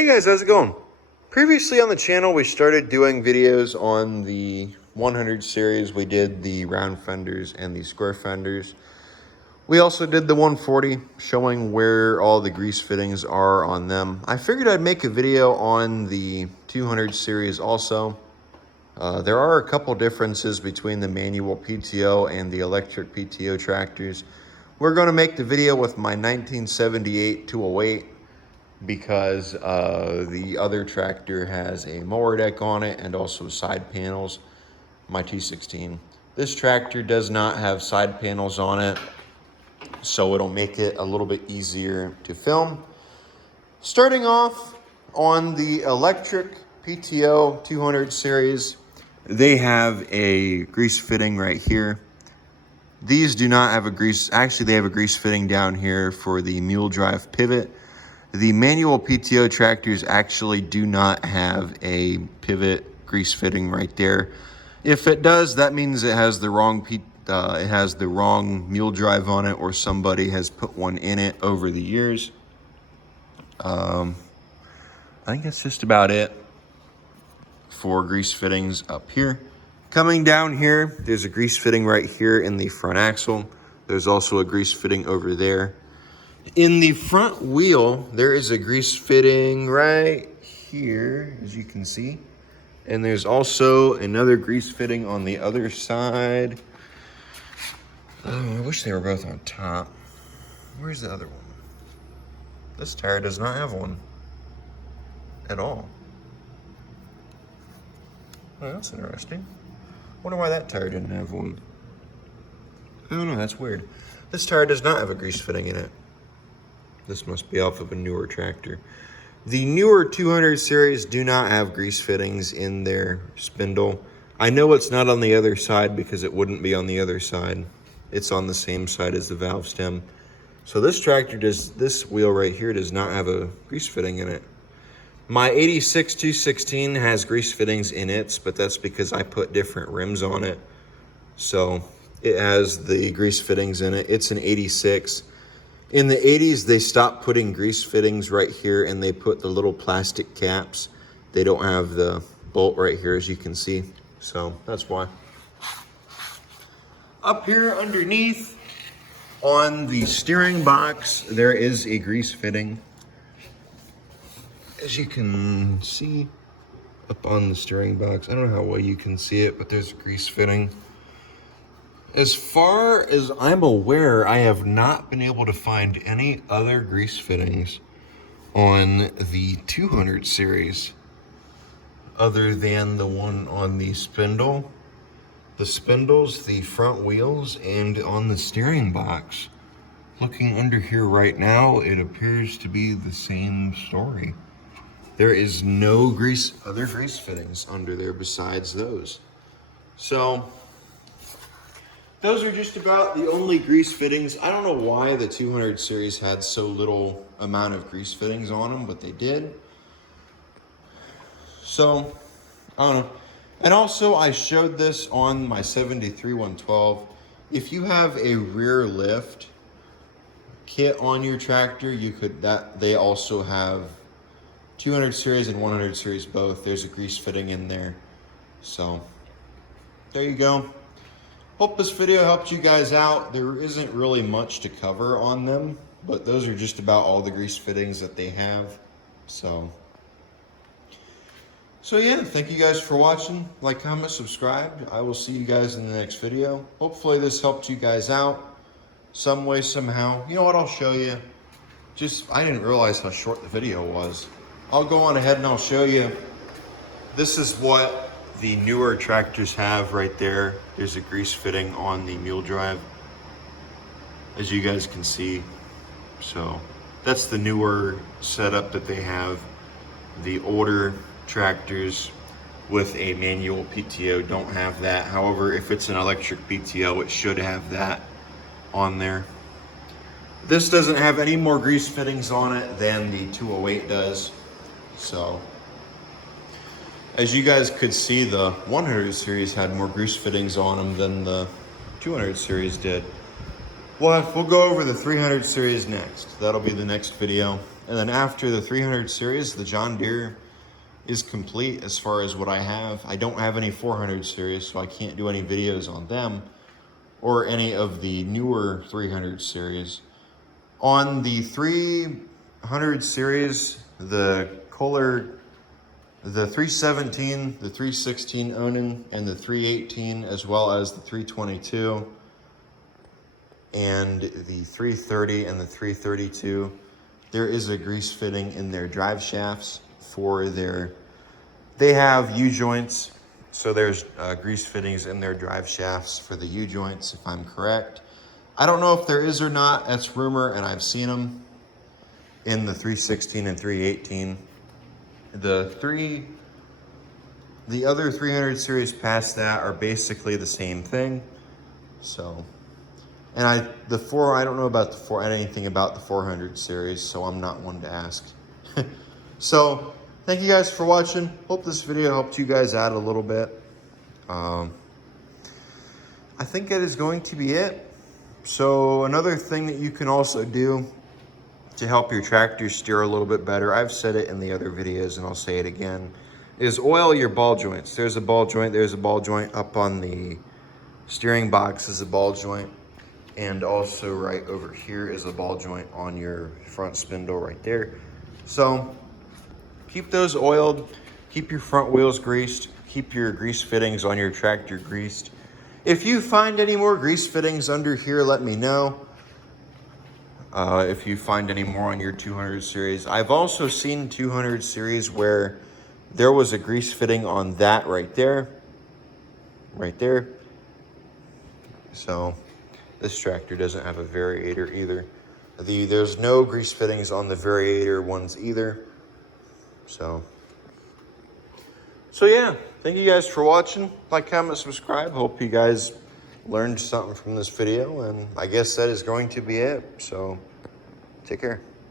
Hey guys, how's it going? Previously on the channel, we started doing videos on the 100 series. We did the round fenders and the square fenders. We also did the 140, showing where all the grease fittings are on them. I figured I'd make a video on the 200 series also. There are a couple differences between the manual PTO and the electric PTO tractors. We're going to make the video with my 1978 208 because the other tractor has a mower deck on it and also side panels, my T16. This tractor does not have side panels on it, so it'll make it a little bit easier to film. Starting off on the electric PTO 200 series, they have a grease fitting right here. These do not have a grease, actually they have a grease fitting down here for the mule drive pivot. The manual PTO tractors actually do not have a pivot grease fitting right there. If it does, that means it has the wrong mule drive on it, or somebody has put one in it over the years. I think that's just about it for grease fittings up here. Coming down here, there's a grease fitting right here in the front axle. There's also a grease fitting over there. In the front wheel, there is a grease fitting right here, as you can see. And there's also another grease fitting on the other side. Oh, I wish they were both on top. Where's the other one? This tire does not have one at all. Oh, that's interesting. Wonder why that tire didn't have one. I don't know, that's weird. This tire does not have a grease fitting in it. This must be off of a newer tractor. The newer 200 series do not have grease fittings in their spindle. I know it's not on the other side because it wouldn't be on the other side. It's on the same side as the valve stem. So this tractor this wheel right here does not have a grease fitting in it. My 86 216 has grease fittings in it, but that's because I put different rims on it. So it has the grease fittings in it. It's an 86. In the 80s, they stopped putting grease fittings right here and they put the little plastic caps. They don't have the bolt right here, as you can see. So that's why. Up here underneath on the steering box, there is a grease fitting. As you can see up on the steering box, I don't know how well you can see it, but there's a grease fitting. As far as I'm aware, I have not been able to find any other grease fittings on the 200 series other than the one on the spindle, the spindles, the front wheels, and on the steering box. Looking under here right now, it appears to be the same story. There is no other grease fittings under there besides those. So those are just about the only grease fittings. I don't know why the 200 series had so little amount of grease fittings on them, but they did. So, I don't know. And also, I showed this on my 73 112. If you have a rear lift kit on your tractor, they also have 200 series and 100 series both. There's a grease fitting in there. So, there you go. Hope this video helped you guys out. There isn't really much to cover on them, but those are just about all the grease fittings that they have. So yeah, thank you guys for watching. Like, comment, subscribe. I will see you guys in the next video. Hopefully this helped you guys out some way, somehow. You know what, I'll show you. I didn't realize how short the video was. I'll go on ahead and I'll show you. This is what the newer tractors have right there. There's a grease fitting on the mule drive, as you guys can see. So that's the newer setup that they have. The older tractors with a manual PTO don't have that. However, if it's an electric PTO, it should have that on there. This doesn't have any more grease fittings on it than the 208 does. So as you guys could see, the 100 series had more grease fittings on them than the 200 series did. We'll go over the 300 series next. That'll be the next video. And then after the 300 series, the John Deere is complete as far as what I have. I don't have any 400 series, so I can't do any videos on them or any of the newer 300 series. On the 300 series, the Kohler, the 317, the 316 Onan, and the 318, as well as the 322, and the 330 and the 332, there is a grease fitting in their drive shafts for their, they have U-joints, so there's grease fittings in their drive shafts for the U-joints, if I'm correct. I don't know if there is or not, that's rumor, and I've seen them in the 316 and 318. The other 300 series past that are basically the same thing. So, and I don't know about anything about the 400 series, so I'm not one to ask. So, thank you guys for watching. Hope this video helped you guys out a little bit. I think that is going to be it. So, another thing that you can also do to help your tractor steer a little bit better, I've said it in the other videos and I'll say it again, is oil your ball joints. There's a ball joint up on the steering box is a ball joint, and also right over here is a ball joint on your front spindle right there. So keep those oiled, keep your front wheels greased, keep your grease fittings on your tractor greased. If you find any more grease fittings under here, let me know. If you find any more on your 200 series. I've also seen 200 series where there was a grease fitting on that right there. So this tractor doesn't have a variator either. There's no grease fittings on the variator ones either. So yeah, thank you guys for watching. Like, comment, subscribe. Hope you guys learned something from this video, and I guess that is going to be it. So take care.